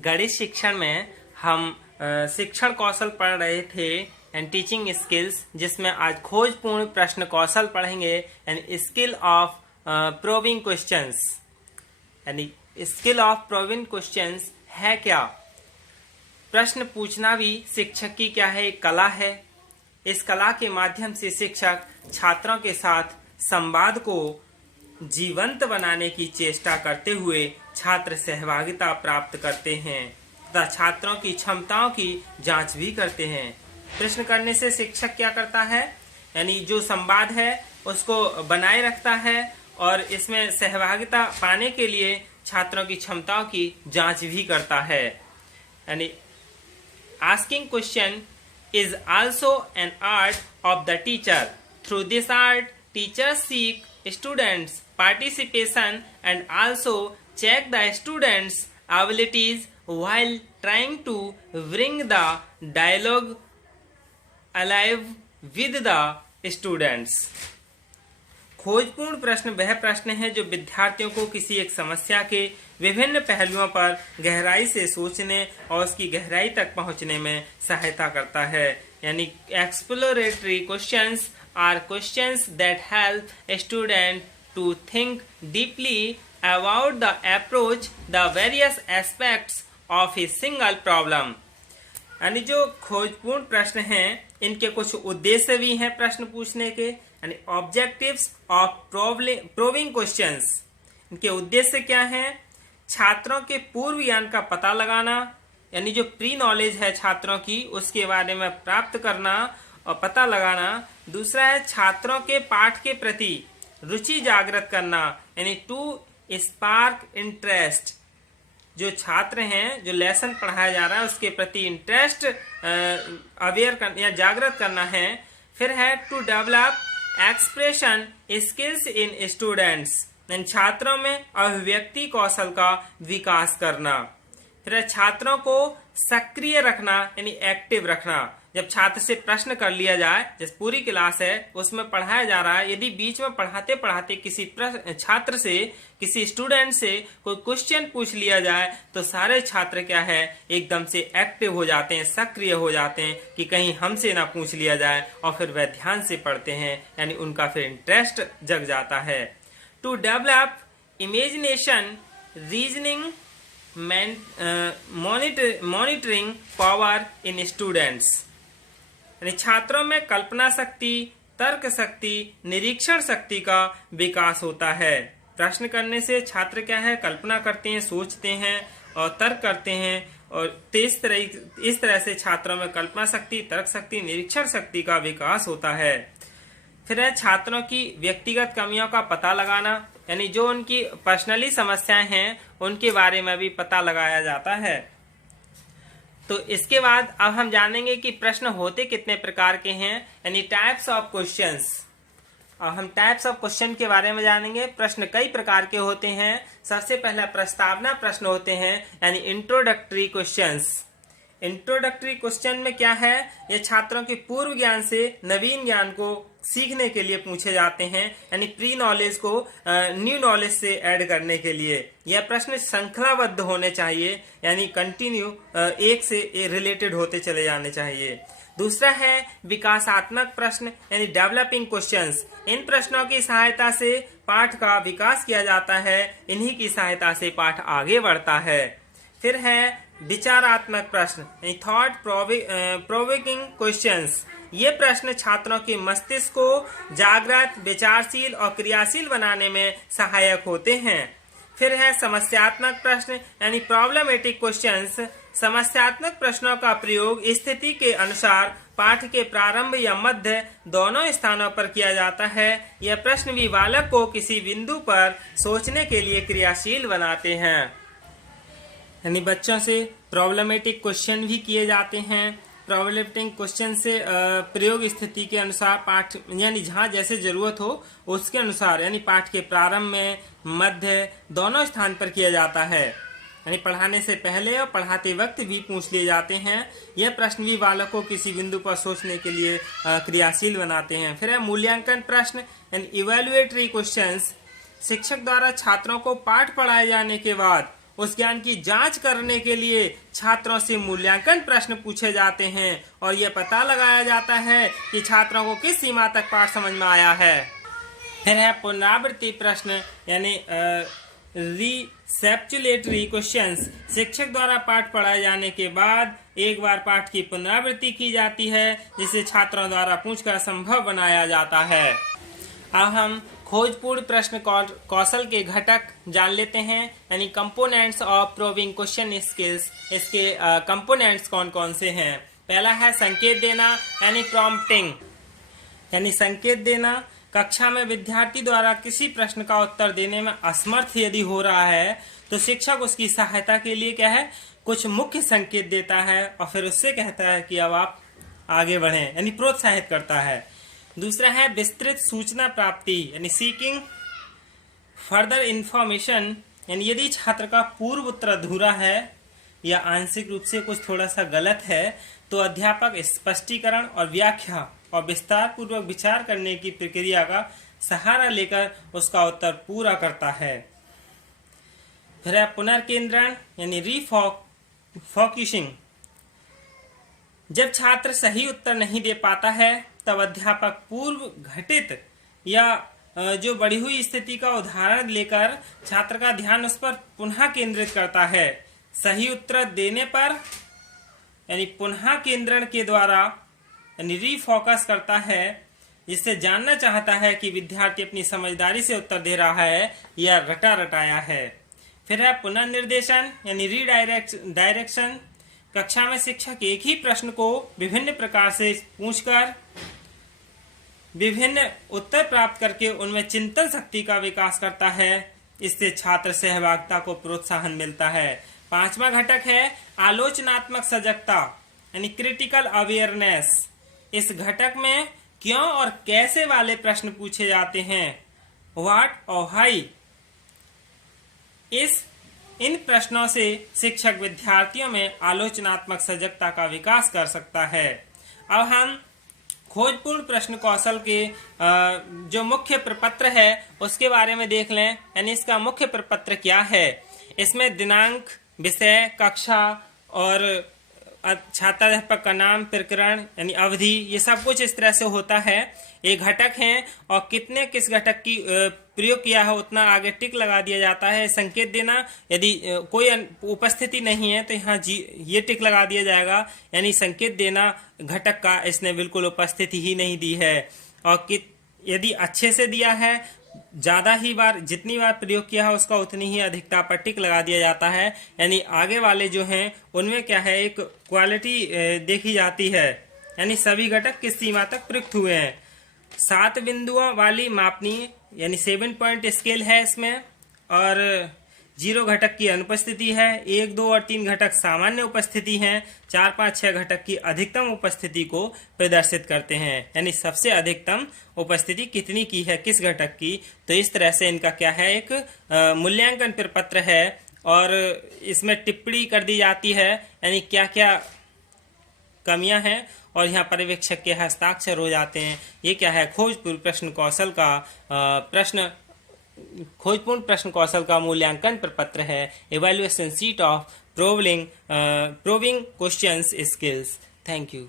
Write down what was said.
गणित शिक्षण में हम शिक्षण कौशल पढ़ रहे थे एंड टीचिंग स्किल्स, जिसमें आज खोजपूर्ण प्रश्न कौशल पढ़ेंगे and skill of proving questions. यानी स्किल ऑफ प्रोविंग क्वेश्चंस है क्या? प्रश्न पूछना भी शिक्षक की क्या है, एक कला है। इस कला के माध्यम से शिक्षक छात्रों के साथ संवाद को जीवंत बनाने की चेष्टा करते हुए छात्र सहभागिता प्राप्त करते हैं तथा छात्रों की क्षमताओं की जांच भी करते हैं। प्रश्न करने से शिक्षक क्या करता है, यानी जो संवाद है उसको बनाए रखता है और इसमें सहभागिता पाने के लिए छात्रों की क्षमताओं की जांच भी करता है। यानी asking question is also an art of the teacher. Through this art, teachers seek students' participation and also check the students' abilities while trying to bring the dialogue alive with the students. खोजपूर्ण प्रश्न वह प्रश्न है जो विद्यार्थियों को किसी एक समस्या के विभिन्न पहलुओं पर गहराई से सोचने और उसकी गहराई तक पहुंचने में सहायता करता है। यानी exploratory questions are questions that help student to think deeply about the approach the various aspects of a single problem. यानी जो खोजपूर्ण प्रश्न हैं इनके कुछ उद्देश्य भी हैं प्रश्न पूछने के। यानी ऑब्जेक्टिव्स ऑफ प्रोविंग क्वेश्चंस, इनके उद्देश्य क्या हैं? छात्रों के पूर्व ज्ञान का पता लगाना, यानी जो प्री नॉलेज है छात्रों की उसके बारे में प्राप्त करना और पता लगाना। दूसरा है छात्रों के पाठ के प्रति रुचि जागृत करना, यानी टू स्पार्क इंटरेस्ट। जो छात्र हैं, जो लेसन पढ़ाया जा रहा है उसके प्रति इंटरेस्ट अवेयर करना या जागृत करना है। फिर है to develop expression skills in students, छात्रों में अभिव्यक्ति कौशल का विकास करना। फिर छात्रों को सक्रिय रखना, यानी एक्टिव रखना। जब छात्र से प्रश्न कर लिया जाए, जैसे पूरी क्लास है उसमें पढ़ाया जा रहा है, यदि बीच में पढ़ाते पढ़ाते किसी छात्र से, किसी स्टूडेंट से कोई क्वेश्चन पूछ लिया जाए तो सारे छात्र क्या है, एकदम से एक्टिव हो जाते हैं, सक्रिय हो जाते हैं कि कहीं हमसे ना पूछ लिया जाए, और फिर वह ध्यान से पढ़ते हैं, यानी उनका फिर इंटरेस्ट जग जाता है। To develop imagination, reasoning, monitoring power in students, यानी छात्रों में कल्पना शक्ति, तर्क शक्ति, निरीक्षण शक्ति का विकास होता है। प्रश्न करने से छात्र क्या है, कल्पना करते हैं, सोचते हैं और तर्क करते हैं, और इस तरह से छात्रों में कल्पना शक्ति, तर्क शक्ति, निरीक्षण शक्ति का विकास होता है। फिर है छात्रों की व्यक्तिगत कमियों का पता लगाना, यानी जो उनकी पर्सनली समस्याएं हैं उनके बारे में भी पता लगाया जाता है। तो इसके बाद अब हम जानेंगे कि प्रश्न होते कितने प्रकार के हैं, यानी टाइप्स ऑफ क्वेश्चंस। अब हम टाइप्स ऑफ क्वेश्चन के बारे में जानेंगे। प्रश्न कई प्रकार के होते हैं। सबसे पहला प्रस्तावना प्रश्न होते हैं, यानी इंट्रोडक्टरी क्वेश्चंस। इंट्रोडक्टरी क्वेश्चन में क्या है, ये छात्रों के पूर्व ज्ञान से नवीन ज्ञान को सीखने के लिए पूछे जाते हैं, यानी प्री नॉलेज को न्यू नॉलेज से ऐड करने के लिए। यह प्रश्न श्रृंखलाबद्ध होने चाहिए, यानी कंटिन्यू एक से रिलेटेड होते चले जाने चाहिए। दूसरा है विकासात्मक प्रश्न, यानी डेवलपिंग क्वेश्चंस। इन प्रश्नों की सहायता से पाठ का विकास किया जाता है, इन्हीं की सहायता से पाठ आगे बढ़ता है। फिर है विचारात्मक प्रश्न, थॉट प्रोवोकिंग क्वेश्चंस। ये प्रश्न छात्रों के मस्तिष्क को जागृत, विचारशील और क्रियाशील बनाने में सहायक होते हैं। फिर है समस्यात्मक प्रश्न, यानी प्रॉब्लमेटिक क्वेश्चंस। समस्यात्मक प्रश्नों का प्रयोग स्थिति के अनुसार पाठ के प्रारंभ या मध्य दोनों स्थानों पर किया जाता है। यह प्रश्न भी बालक को किसी बिंदु पर सोचने के लिए क्रियाशील बनाते हैं। यानी बच्चों से प्रॉब्लमेटिक क्वेश्चन भी किए जाते हैं। प्रॉब्लमेटिक क्वेश्चन से प्रयोग स्थिति के अनुसार पाठ, यानी जहाँ जैसे जरूरत हो उसके अनुसार, यानी पाठ के प्रारंभ में, मध्य दोनों स्थान पर किया जाता है। यानी पढ़ाने से पहले और पढ़ाते वक्त भी पूछ लिए जाते हैं। यह प्रश्न भी बालक को किसी बिंदु पर सोचने के लिए क्रियाशील बनाते हैं। फिर है मूल्यांकन प्रश्न, यानी इवैल्यूएटरी क्वेश्चंस। शिक्षक द्वारा छात्रों को पाठ पढ़ाए जाने के बाद उस ज्ञान की जांच करने के लिए छात्रों से मूल्यांकन प्रश्न पूछे जाते हैं और यह पता लगाया जाता है कि छात्रों को किस सीमा तक पाठ समझ में आया है। फिर है पुनरावृत्ति प्रश्न यानी रिसेप्चुलेटरी क्वेश्चंस। शिक्षक द्वारा पाठ पढ़ाए जाने के बाद एक बार पाठ की पुनरावृत्ति की जाती है जिसे छात्रों द्वारा पूछकर संभव बनाया जाता है। अब हम खोजपूर्ण प्रश्न कौशल के घटक जान लेते हैं यानी components of proving question skills. इसके कंपोनेंट्स कौन कौन से हैं। पहला है संकेत देना यानी प्रॉम्प्टिंग यानी संकेत देना। कक्षा में विद्यार्थी द्वारा किसी प्रश्न का उत्तर देने में असमर्थ यदि हो रहा है तो शिक्षक उसकी सहायता के लिए क्या है कुछ मुख्य संकेत देता है और फिर उससे कहता है कि अब आप आगे बढ़ें यानी प्रोत्साहित करता है। दूसरा है विस्तृत सूचना प्राप्ति यानी सीकिंग फर्दर इंफॉर्मेशन यानी यदि छात्र का पूर्व उत्तर अधूरा है या आंशिक रूप से कुछ थोड़ा सा गलत है तो अध्यापक स्पष्टीकरण और व्याख्या और विस्तार पूर्वक विचार करने की प्रक्रिया का सहारा लेकर उसका उत्तर पूरा करता है। फिर है पुनर्केंद्रण यानी रीफोकसिंग। जब छात्र सही उत्तर नहीं दे पाता है तब अध्यापक पूर्व घटित या जो बढ़ी हुई स्थिति का उदाहरण लेकर छात्र का ध्यान उस पर पुनः केंद्रित करता है। सही उत्तर देने पर यानी पुनः केंद्रण के द्वारा यानी रीफोकस करता है जिससे जानना चाहता है कि विद्यार्थी अपनी समझदारी से उत्तर दे रहा है या रटा रटाया है। फिर है पुनर्निर्देशन यानी डायरेक्शन। कक्षा में शिक्षक एक ही प्रश्न को विभिन्न प्रकार से पूछकर विभिन्न उत्तर प्राप्त करके उनमें चिंतन शक्ति का विकास करता है। इससे छात्र सहभागिता को प्रोत्साहन मिलता है। पांचवा घटक है आलोचनात्मक सजगता यानी क्रिटिकल अवेयरनेस। इस घटक में क्यों और कैसे वाले प्रश्न पूछे जाते हैं। व्हाट और हाई। इन प्रश्नों से शिक्षक विद्यार्थियों में आलोचनात्मक सजगता का विकास कर सकता है। अब हम खोजपूर्ण प्रश्न कौशल के जो मुख्य प्रपत्र है उसके बारे में देख लें यानी इसका मुख्य प्रपत्र क्या है। इसमें दिनांक, विषय, कक्षा और छात्राध्यापक का नाम, प्रकरण यानी अवधि, ये सब कुछ इस तरह से होता है। ये घटक हैं और कितने किस घटक की प्रयोग किया है उतना आगे टिक लगा दिया जाता है। संकेत देना, यदि कोई उपस्थिति नहीं है तो यहाँ ये टिक लगा दिया जाएगा यानी संकेत देना घटक का इसने बिल्कुल उपस्थिति ही नहीं दी है। और यदि अच्छे से दिया है, ज्यादा ही बार जितनी बार प्रयोग किया है उसका उतनी ही अधिकता पर टिक लगा दिया जाता है। यानी आगे वाले जो हैं उनमें क्या है एक क्वालिटी देखी जाती है यानी सभी घटक किस सीमा तक प्रयुक्त हुए हैं। 7 बिंदुओं वाली मापनी यानी 7 पॉइंट स्केल है इसमें और 0 घटक की अनुपस्थिति है। 1, 2 और 3 घटक सामान्य उपस्थिति हैं। 4, 5, 6 घटक की अधिकतम उपस्थिति को प्रदर्शित करते हैं यानी सबसे अधिकतम उपस्थिति कितनी की है किस घटक की। तो इस तरह से इनका क्या है एक मूल्यांकन प्रपत्र है और इसमें टिप्पणी कर दी जाती है यानी क्या क्या कमियां हैं और यहाँ पर्यवेक्षक के हस्ताक्षर हो जाते हैं। ये क्या है खोजपूर्ण प्रश्न कौशल का खोजपूर्ण प्रश्न कौशल का मूल्यांकन प्रपत्र है। Evaluation sheet of proving questions skills. Thank you.